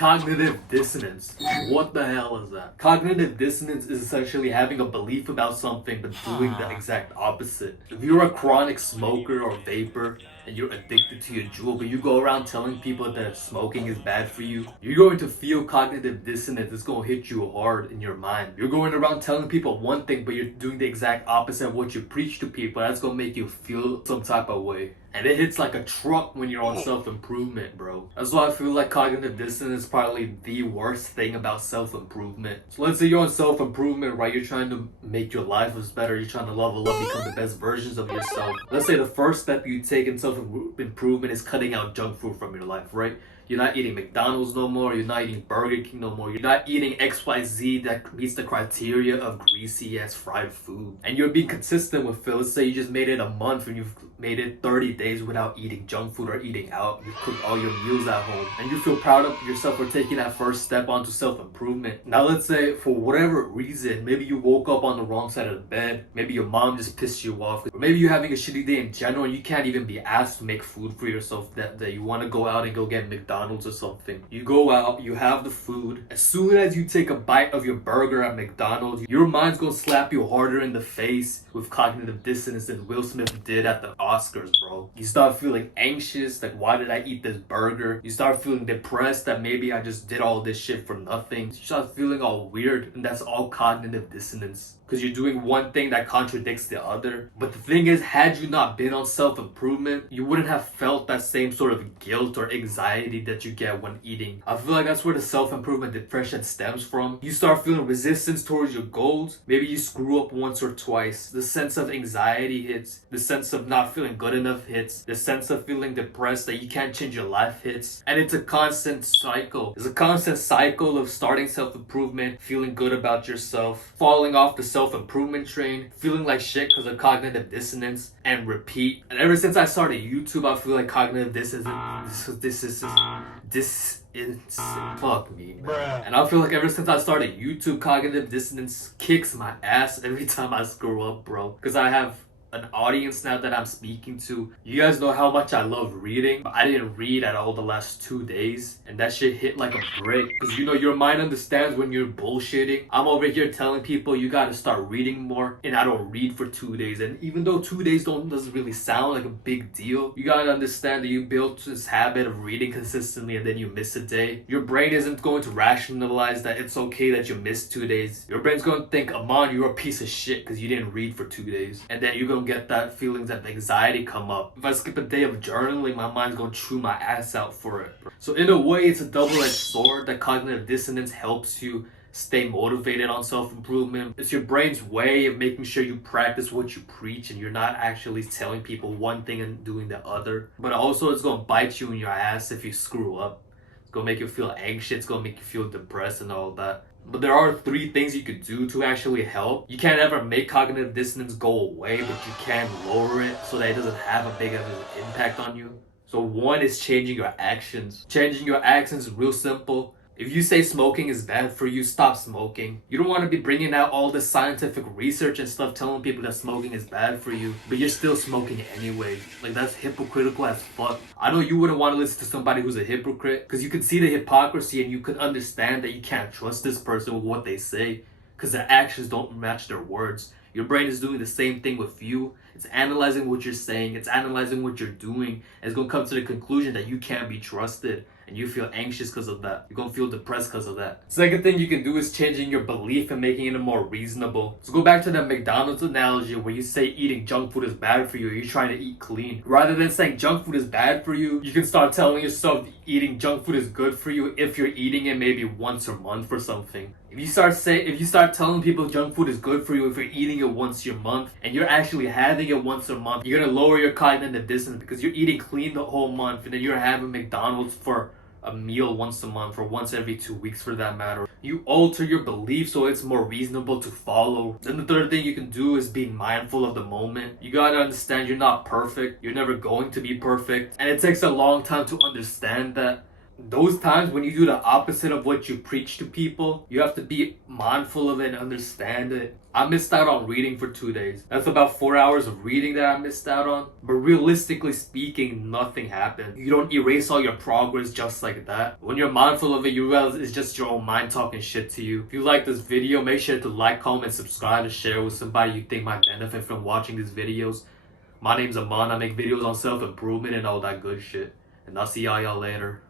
Cognitive dissonance. What the hell is that? Cognitive dissonance is essentially having a belief about something but doing the exact opposite. If you're a chronic smoker or vapor and you're addicted to your jewel, but you go around telling people that smoking is bad for you, you're going to feel cognitive dissonance. It's going to hit you hard in your mind. You're going around telling people one thing, but you're doing the exact opposite of what you preach to people. That's going to make you feel some type of way. And it hits like a truck when you're on self-improvement, bro. That's why I feel like cognitive dissonance is probably the worst thing about self-improvement. So let's say you're on self-improvement, right? You're trying to make your life better. You're trying to level up, become the best versions of yourself. Let's say the first step you take in self-improvement is cutting out junk food from your life, right? You're not eating McDonald's no more. You're not eating Burger King no more. You're not eating XYZ that meets the criteria of greasy ass fried food. And you're being consistent with it. Let's say you just made it a month and you've made it 30 days without eating junk food or eating out. You cook all your meals at home. And you feel proud of yourself for taking that first step onto self-improvement. Now let's say for whatever reason, maybe you woke up on the wrong side of the bed. Maybe your mom just pissed you off. Or maybe you're having a shitty day in general and you can't even be asked to make food for yourself that day. You want to go out and go get McDonald's or something. You go out, you have the food. As soon as you take a bite of your burger at McDonald's, your mind's gonna slap you harder in the face with cognitive dissonance than Will Smith did at the Oscars, bro. You start feeling anxious, like why did I eat this burger? You start feeling depressed that maybe I just did all this shit for nothing. You start feeling all weird, and that's all cognitive dissonance. Because you're doing one thing that contradicts the other. But the thing is, had you not been on self-improvement, you wouldn't have felt that same sort of guilt or anxiety that you get when eating. I feel like that's where the self-improvement depression stems from. You start feeling resistance towards your goals. Maybe you screw up once or twice. The sense of anxiety hits. The sense of not feeling good enough hits. The sense of feeling depressed that you can't change your life hits. And it's a constant cycle. It's a constant cycle of starting self-improvement, feeling good about yourself, falling off the self-improvement train, feeling like shit because of cognitive dissonance, and repeat. And ever since I started YouTube, I feel like cognitive dissonance, fuck me, man. And I feel like ever since I started YouTube, cognitive dissonance kicks my ass every time I screw up, bro. Because I have an audience now that I'm speaking to. You guys know how much I love reading, but I didn't read at all the last 2 days, and that shit hit like a brick. Because you know, your mind understands when you're bullshitting. I'm over here telling people you gotta start reading more, and I don't read for 2 days. And even though 2 days doesn't really sound like a big deal, you gotta understand that you built this habit of reading consistently and then you miss a day. Your brain isn't going to rationalize that it's okay that you missed 2 days. Your brain's gonna think, Aman, you're a piece of shit because you didn't read for 2 days. And then you're gonna get that feelings that anxiety come up. If I skip a day of journaling, my mind's gonna chew my ass out for it. So in a way, it's a double-edged sword that cognitive dissonance helps you stay motivated on self-improvement. It's your brain's way of making sure you practice what you preach and you're not actually telling people one thing and doing the other. But also it's gonna bite you in your ass if you screw up. It's gonna make you feel anxious, it's gonna make you feel depressed and all that. But there are 3 things you could do to actually help. You can't ever make cognitive dissonance go away, but you can lower it so that it doesn't have a big of an impact on you. So 1 is changing your actions. Changing your actions is real simple. If you say smoking is bad for you, stop smoking. You don't want to be bringing out all this scientific research and stuff telling people that smoking is bad for you, but you're still smoking anyway. Like, that's hypocritical as fuck. I know you wouldn't want to listen to somebody who's a hypocrite, because you can see the hypocrisy and you can understand that you can't trust this person with what they say, because their actions don't match their words. Your brain is doing the same thing with you. It's analyzing what you're saying, it's analyzing what you're doing, and it's gonna come to the conclusion that you can't be trusted. And you feel anxious because of that. You're gonna feel depressed because of that. Second thing you can do is changing your belief and making it more reasonable. So go back to the McDonald's analogy where you say eating junk food is bad for you, or you're trying to eat clean. Rather than saying junk food is bad for you, you can start telling yourself eating junk food is good for you if you're eating it maybe once a month or something. If you start telling people junk food is good for you if you're eating it once a month, and you're actually having it once a month, you're gonna lower your cognitive dissonance because you're eating clean the whole month, and then you're having McDonald's for a meal once a month or once every 2 weeks for that matter. You alter your belief so it's more reasonable to follow. Then the third thing you can do is being mindful of the moment. You gotta understand you're not perfect. You're never going to be perfect. And it takes a long time to understand that. those times when you do the opposite of what you preach to people, you have to be mindful of it and understand it. I missed out on reading for 2 days. That's about 4 hours of reading that I missed out on. But realistically speaking, nothing happened. You don't erase all your progress just like that. When you're mindful of it, you realize it's just your own mind talking shit to you. If you like this video, make sure to like, comment, subscribe, and share with somebody you think might benefit from watching these videos. My name's Aman. I make videos on self-improvement and all that good shit. And I'll see y'all later.